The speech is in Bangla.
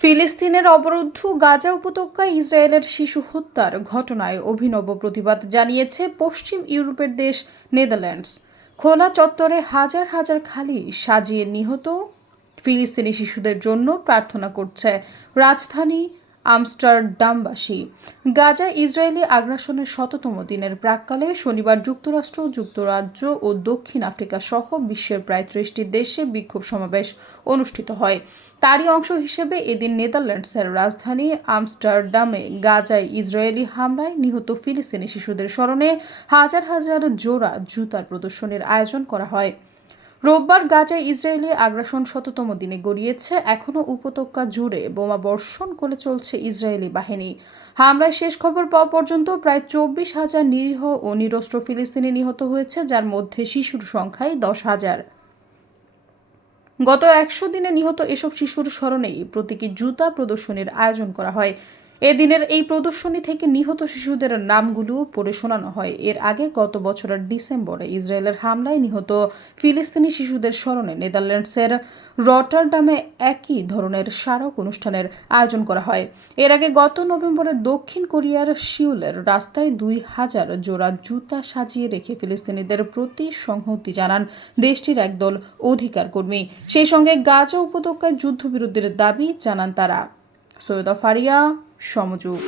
ফিলিস্তিনের অবরুদ্ধ গাজা উপত্যকায় ইসরায়েলের শিশু হত্যার ঘটনায় অভিনব প্রতিবাদ জানিয়েছে পশ্চিম ইউরোপের দেশ নেদারল্যান্ডস। খোলা চত্বরে হাজার হাজার খালি সাজিয়ে নিহত ফিলিস্তিনি শিশুদের জন্য প্রার্থনা করছে রাজধানী আমস্টারডামবাসী। গাজায় ইসরায়েলি আগ্রাসনের ১০০তম দিনের প্রাক্কালে শনিবার যুক্তরাষ্ট্র, যুক্তরাজ্য ও দক্ষিণ আফ্রিকা সহ বিশ্বের প্রায় ৩০টি দেশে বিক্ষোভ সমাবেশ অনুষ্ঠিত হয়। তারই অংশ হিসেবে এদিন নেদারল্যান্ডসের রাজধানী আমস্টারডামে গাজায় ইসরায়েলি হামলায় নিহত ফিলিস্তিনি শিশুদের স্মরণে হাজার হাজার জোড়া জুতার প্রদর্শনীর আয়োজন করা হয়। রোববার গাজায় ইসরায়েলি আগ্রাসন ১০০তম দিনে গড়িয়েছে। এখনও উপত্যকা জুড়ে বোমা বর্ষণ করে চলছে ইসরায়েলি বাহিনী। হামলায় শেষ খবর পাওয়া পর্যন্ত প্রায় ২৪,০০০ নিরীহ ও নিরস্ত্র ফিলিস্তিনি নিহত হয়েছে, যার মধ্যে শিশুর সংখ্যাই ১০,০০০। গত ১০০ দিনে নিহত এসব শিশুর স্মরণেই প্রতীকী জুতা প্রদর্শনীর আয়োজন করা হয়। এদিনের এই প্রদর্শনী থেকে নিহত শিশুদের নামগুলোও পড়ে শোনানো হয়। এর আগে গত বছরের ডিসেম্বরে ইসরায়েলের হামলায় নিহত ফিলিস্তিনি শিশুদের স্মরণে নেদারল্যান্ডসের রটারডামে একই ধরনের স্মারক অনুষ্ঠানের আয়োজন করা হয়। এর আগে গত নভেম্বরে দক্ষিণ কোরিয়ার সিউলের রাস্তায় ২,০০০ জোড়া জুতা সাজিয়ে রেখে ফিলিস্তিনিদের প্রতি সংহতি জানান দেশটির একদল অধিকার কর্মী। সেই সঙ্গে গাজা উপত্যকায় যুদ্ধবিরতির দাবি জানান তারা। সৈয়দা ফারিয়া, সমযোগ।